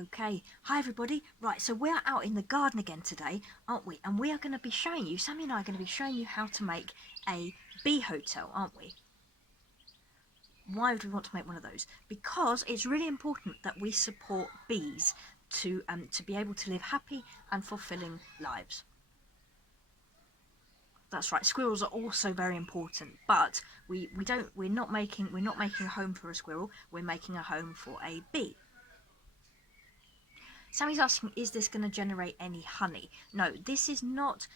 Okay, hi everybody. Right, so we're out in the garden again today, aren't we? And we are going to be showing you, Sammy and I are going to be showing you how to make a bee hotel, aren't we? Why would we want to make one of those? Because it's really important that we support bees to be able to live happy and fulfilling lives. That's right. Squirrels are also very important, but we're not making a home for a squirrel. We're making a home for a bee. Sammy's asking, is this going to generate any honey? No, this is not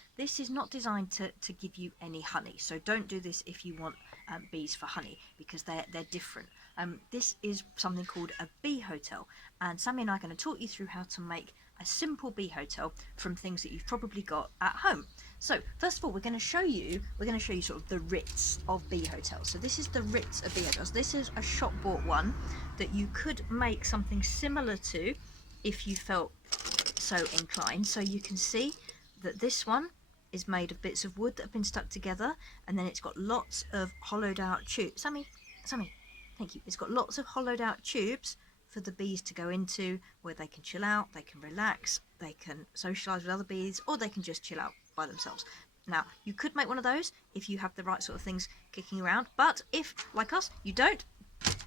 designed to give you any honey. So don't do this if you want bees for honey, because they're different. This is something called a bee hotel, and Sammy and I are going to talk you through how to make a simple bee hotel from things that you've probably got at home. So first of all, we're going to show you sort of the Ritz of bee hotels. So this is the Ritz of bee hotels. This is a shop bought one that you could make something similar to if you felt so inclined. So you can see that this one is made of bits of wood that have been stuck together, and then it's got lots of hollowed out tubes. Sammy, thank you. It's got lots of hollowed out tubes for the bees to go into, where they can chill out, they can relax, they can socialise with other bees, or they can just chill out by themselves. Now, you could make one of those if you have the right sort of things kicking around, but if, like us, you don't,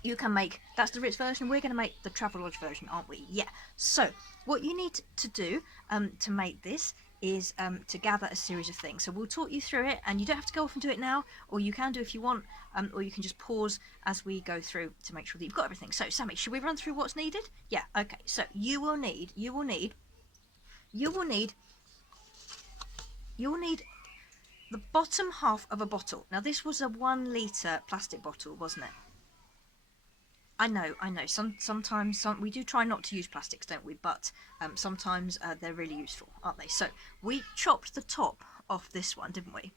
you can make, that's the Ritz version, we're going to make the Travelodge version, aren't we? Yeah. So what you need to do to make this is to gather a series of things. So we'll talk you through it, and you don't have to go off and do it now, or you can do if you want, or you can just pause as we go through to make sure that you've got everything. So Sammy, should we run through what's needed? Yeah. Okay. So you will need the bottom half of a bottle. Now this was a 1 litre plastic bottle, wasn't it? I know. Sometimes we do try not to use plastics, don't we? But sometimes they're really useful, aren't they? So we chopped the top off this one, didn't we?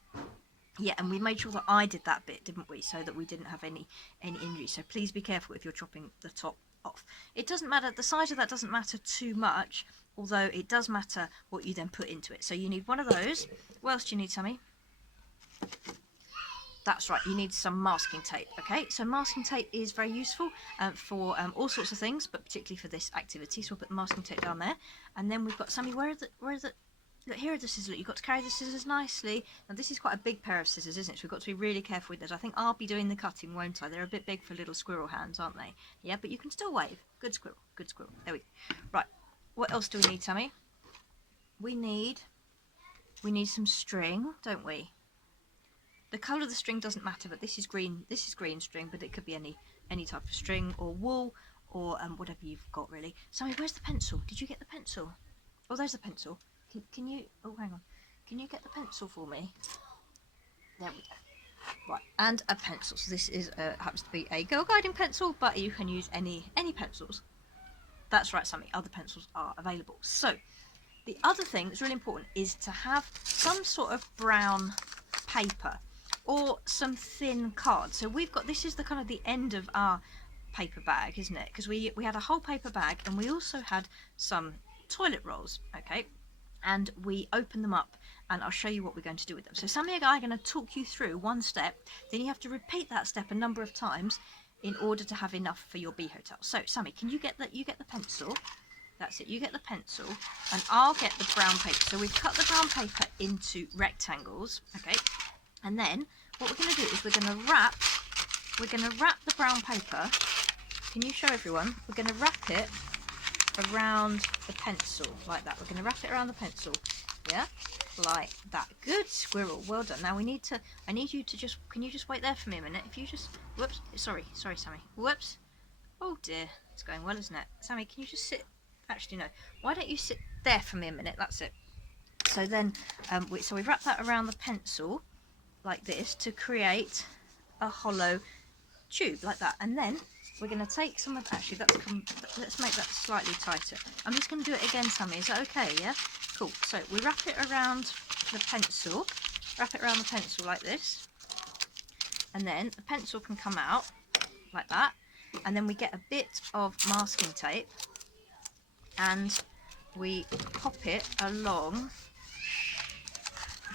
Yeah, and we made sure that I did that bit, didn't we? So that we didn't have any injuries. So please be careful if you're chopping the top off. It doesn't matter. The size of that doesn't matter too much, although it does matter what you then put into it. So you need one of those. What else do you need, Sammy? That's right, you need some masking tape. Okay, so masking tape is very useful for all sorts of things, but particularly for this activity. So we'll put the masking tape down there, and then we've got Sammy. Where are the look, here are the scissors. Look, you've got to carry the scissors nicely. Now this is quite a big pair of scissors, isn't it? So we've got to be really careful with those. I think I'll be doing the cutting, won't I? They're a bit big for little squirrel hands, aren't they? Yeah, but you can still wave. Good squirrel, good squirrel. There we go. Right, what else do we need, Sammy? We need some string, don't we? The colour of the string doesn't matter, but this is green string, but it could be any type of string or wool or whatever you've got, really. Sammy, where's the pencil? Did you get the pencil? Oh, there's the pencil. Can you, oh, hang on. Can you get the pencil for me? There we go. Right, and a pencil. So this is happens to be a Girl Guiding pencil, but you can use any pencils. That's right, Sammy, other pencils are available. So the other thing that's really important is to have some sort of brown paper or some thin card. So we've got, this is the kind of the end of our paper bag, isn't it? Because we had a whole paper bag, and we also had some toilet rolls, okay? And we open them up, and I'll show you what we're going to do with them. So Sammy and I are going to talk you through one step, then you have to repeat that step a number of times in order to have enough for your bee hotel. So Sammy, can you get you get the pencil? That's it, you get the pencil, and I'll get the brown paper. So we've cut the brown paper into rectangles, okay? And then what we're going to do is we're going to wrap the brown paper. Can you show everyone? We're going to wrap it around the pencil like that. We're going to wrap it around the pencil, yeah, like that. Good squirrel, well done. Now I need you to just, can you just wait there for me a minute? If you just, whoops, sorry Sammy, whoops. Oh dear, it's going well, isn't it? Sammy, can you just sit? Actually no, why don't you sit there for me a minute? That's it. So then so we wrap that around the pencil like this to create a hollow tube like that, and then we're going to take some of, actually let's make that slightly tighter. I'm just going to do it again, Sammy, is that okay? Yeah, cool. So we wrap it around the pencil like this, and then the pencil can come out like that, and then we get a bit of masking tape and we pop it along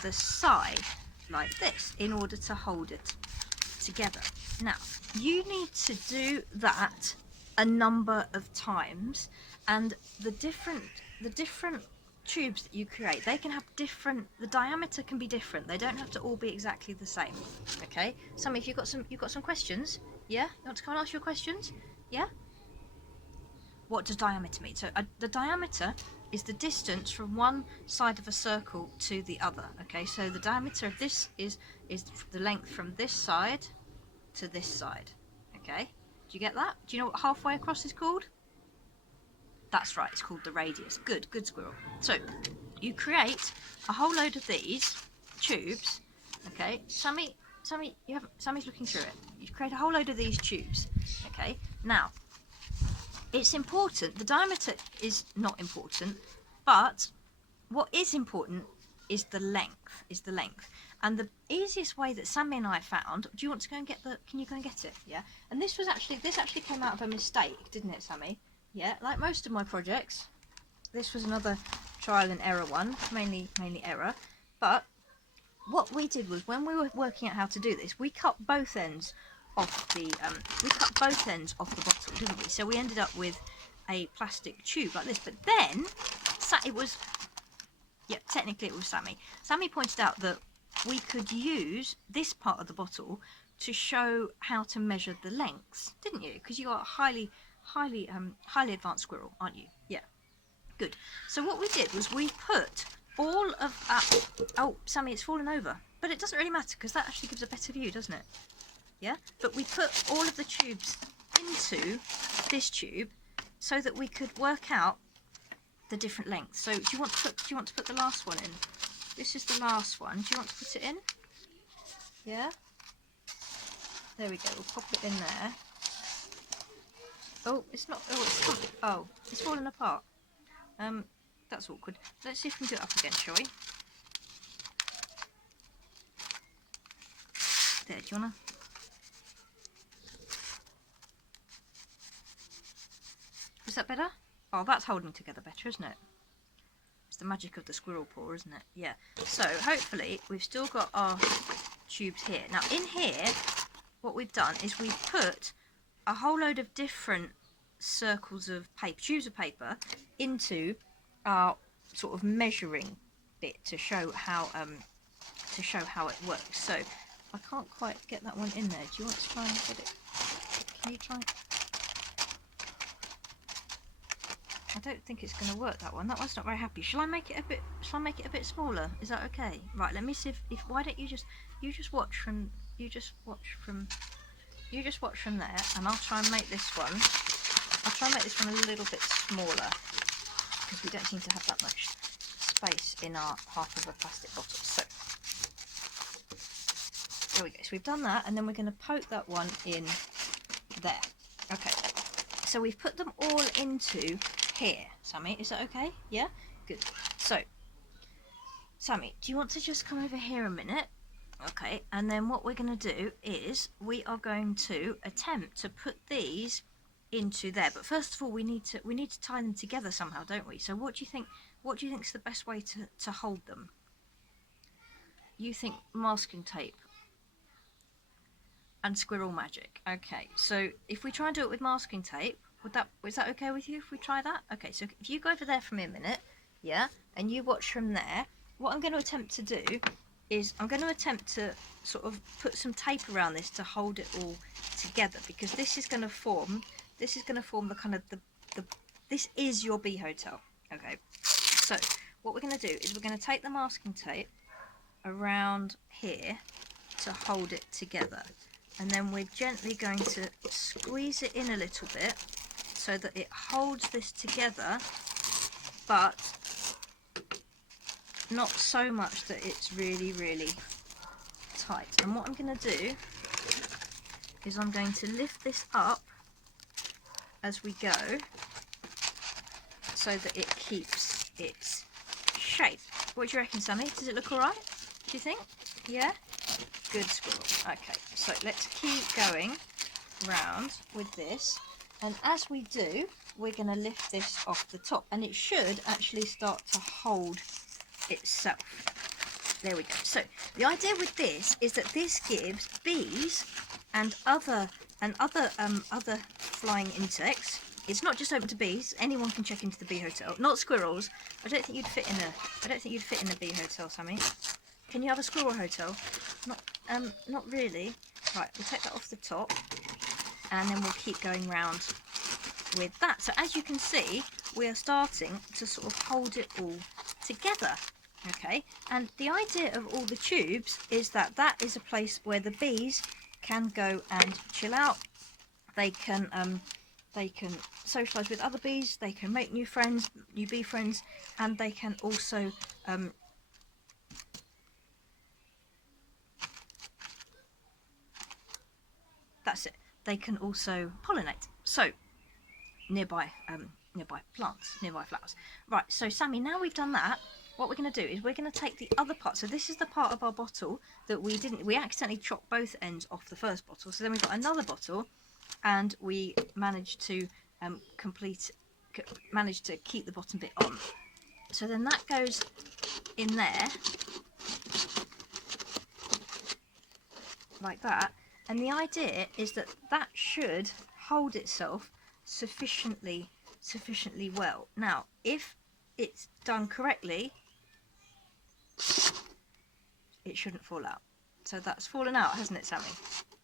the side like this in order to hold it together. Now you need to do that a number of times, and the different tubes that you create, they can have different, the diameter can be different, they don't have to all be exactly the same. Okay, Sammy, if you've got some questions, yeah, you want to come and ask your questions? Yeah. What does diameter mean? So the diameter is the distance from one side of a circle to the other. Okay, so the diameter of this is the length from this side to this side. Okay, do you get that? Do you know what halfway across is called? That's right, it's called the radius. Good squirrel. So you create a whole load of these tubes. Okay, Sammy, Sammy's looking through it. You create a whole load of these tubes. Okay, now it's important. The diameter is not important, but what is important is the length. And the easiest way that Sammy and I found. Do you want to go and get the? Can you go and get it? Yeah. And this actually came out of a mistake, didn't it, Sammy? Yeah. Like most of my projects, this was another trial and error one, mainly error. But what we did was, when we were working out how to do this, we cut both ends off the bottle, didn't we? So we ended up with a plastic tube like this. But then it was, yeah, technically it was Sammy. Sammy pointed out that we could use this part of the bottle to show how to measure the lengths, didn't you? Because you are a highly advanced squirrel, aren't you? Yeah. Good. So what we did was we put all of oh, Sammy, it's fallen over. But it doesn't really matter, because that actually gives a better view, doesn't it? Yeah. But we put all of the tubes into this tube so that we could work out the different lengths. So do you want to put the last one in? This is the last one. Do you want to put it in? Yeah. There we go. We'll pop it in there. Oh, it's not. Oh, it's fallen apart. That's awkward. Let's see if we can do it up again, shall we? There, do you wanna? Is that better? Oh, that's holding together better, isn't it? It's the magic of the squirrel paw, isn't it? Yeah. So hopefully we've still got our tubes here. Now in here, what we've done is we've put a whole load of different circles of paper, tubes of paper, into our sort of measuring bit to show how it works. So I can't quite get that one in there. Do you want to try and get it? Can you try? I don't think it's going to work, that one. That one's not very happy. Shall I make it a bit smaller? Is that okay? Right, let me see if why don't you just watch from there, and I'll try and make this one. I'll try and make this one a little bit smaller, because we don't seem to have that much space in our half of a plastic bottle. So there we go. So we've done that, and then we're going to poke that one in there. Okay. So we've put them all into here. Sammy, is that okay? Yeah? Good. So, Sammy, do you want to just come over here a minute? Okay, and then what we're going to do is we are going to attempt to put these into there. But first of all, we need to tie them together somehow, don't we? So what do you think is the best way to hold them? You think masking tape and squirrel magic. Okay, so if we try and do it with masking tape, is that okay with you if we try that? Okay, so if you go over there for me a minute, yeah, and you watch from there, what I'm going to attempt to do is I'm going to attempt to sort of put some tape around this to hold it all together, because this is going to form the kind of this is your bee hotel. Okay, so what we're going to do is we're going to take the masking tape around here to hold it together, and then we're gently going to squeeze it in a little bit so that it holds this together, but not so much that it's really tight. And what I'm going to do is I'm going to lift this up as we go so that it keeps its shape. What do you reckon, Sammy? Does it look alright? Do you think? Yeah? Good squirrel. Okay, so let's keep going round with this, and as we do, we're going to lift this off the top, and it should actually start to hold itself. There we go. So the idea with this is that this gives bees and other and other flying insects. It's not just open to bees. Anyone can check into the bee hotel. Not squirrels. I don't think you'd fit in a bee hotel, Sammy. Can you have a squirrel hotel? Not really. Right, we'll take that off the top, and then we'll keep going round with that. So as you can see, we are starting to sort of hold it all together. Okay, and the idea of all the tubes is that that is a place where the bees can go and chill out. They can socialise with other bees, they can make new friends, new bee friends, and they can also that's it, they can also pollinate. So nearby plants, nearby flowers. Right, so Sammy, now we've done that, what we're going to do is we're going to take the other part. So this is the part of our bottle that we accidentally chopped both ends off the first bottle. So then we've got another bottle, and we managed to managed to keep the bottom bit on. So then that goes in there like that, and the idea is that that should hold itself sufficiently well. Now if it's done correctly, it shouldn't fall out. So that's fallen out, hasn't it, Sammy?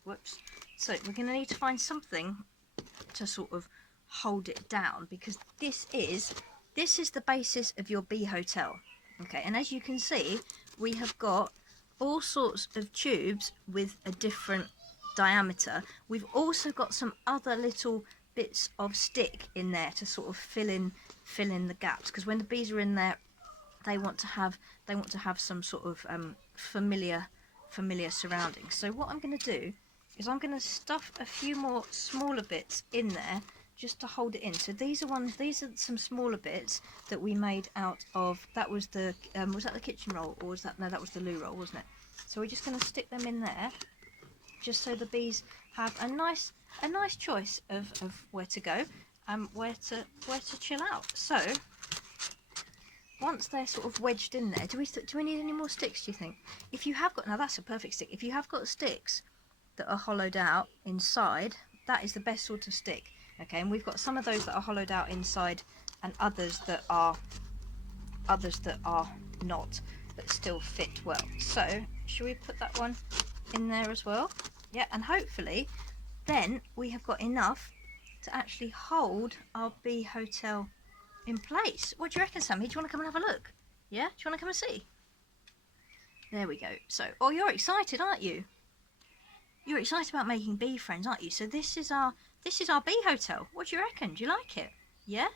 Whoops. So we're going to need to find something to sort of hold it down, because this is the basis of your bee hotel. Okay, and as you can see, we have got all sorts of tubes with a different diameter. We've also got some other little bits of stick in there to sort of fill in the gaps, because when the bees are in there, they want to have some sort of familiar surroundings. So what I'm going to do is I'm going to stuff a few more smaller bits in there just to hold it in. So these are some smaller bits that we made out of, that was the was that the kitchen roll, or was that, no, that was the loo roll, wasn't it? So we're just going to stick them in there just so the bees have a nice choice of where to go and where to chill out. So once they're sort of wedged in there, do we need any more sticks, do you think? If you have got, now that's a perfect stick, if you have got sticks that are hollowed out inside, that is the best sort of stick. Okay, and we've got some of those that are hollowed out inside, and others that are not, but still fit well. So should we put that one in there as well? Yeah, and hopefully then we have got enough to actually hold our bee hotel in place. What do you reckon, Sammy? Do you want to come and have a look? Yeah, do you want to come and see? There we go. So, oh, you're excited, aren't you? You're excited about making bee friends, aren't you? So this is our bee hotel. What do you reckon? Do you like it? Yeah?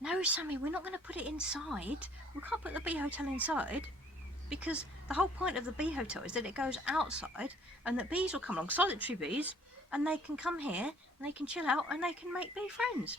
No, Sammy, we're not going to put it inside. We can't put the bee hotel inside, because the whole point of the bee hotel is that it goes outside, and that bees will come along, solitary bees, and they can come here and they can chill out and they can make bee friends.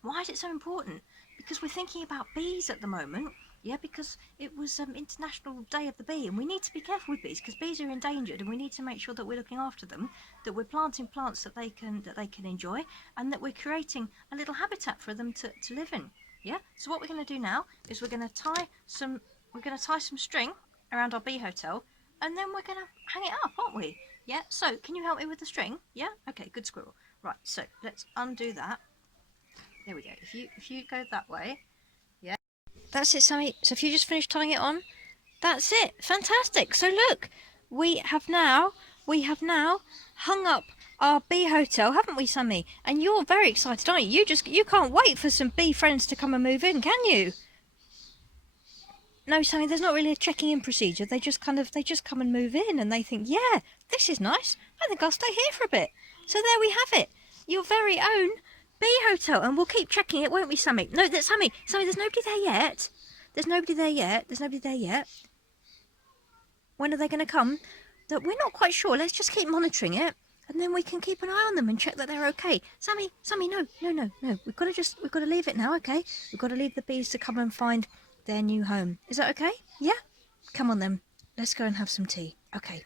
Why is it so important? Because we're thinking about bees at the moment. Yeah, because it was International Day of the Bee, and we need to be careful with bees, because bees are endangered, and we need to make sure that we're looking after them, that we're planting plants that they can enjoy, and that we're creating a little habitat for them to live in. Yeah. So what we're going to do now is we're going to tie some string around our bee hotel, and then we're going to hang it up, aren't we? Yeah. So can you help me with the string? Yeah. Okay. Good squirrel. Right. So let's undo that. There we go. If you go that way. That's it, Sammy. So if you just finish tying it on, that's it. Fantastic. So look, we have now hung up our bee hotel, haven't we, Sammy? And you're very excited, aren't you? You can't wait for some bee friends to come and move in, can you? No, Sammy, there's not really a checking in procedure. They just come and move in, and they think, yeah, this is nice. I think I'll stay here for a bit. So there we have it. Your very own bee hotel, and we'll keep checking it, won't we, Sammy? No, Sammy, there's nobody there yet. There's nobody there yet. When are they going to come? That we're not quite sure. Let's just keep monitoring it, and then we can keep an eye on them and check that they're okay. Sammy, no. We've got to leave it now, okay? We've got to leave the bees to come and find their new home. Is that okay? Yeah? Come on then. Let's go and have some tea. Okay.